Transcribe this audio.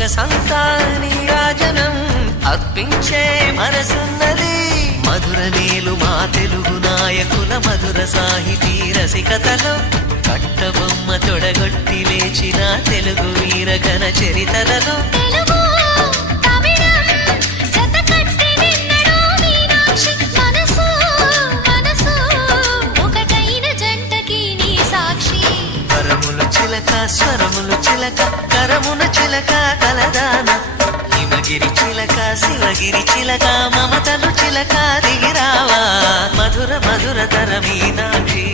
సొగసంతా నీరాజనం అర్పించే మనసున్నది. మధుర నీలు మా తెలుగు నాయకుల మధుర సాహితీ రసికతలో కట్టబొమ్మ తొడగొట్టి లేచిన తెలుగు వీరగణ చరితలలో స్వరములు చిలక కరమున చిలక కలదాన హిమగిరి చిలక శివగిరి చిలక మమతలు చిలక దిగిరావా మధుర మధుర తర మీనాక్షి.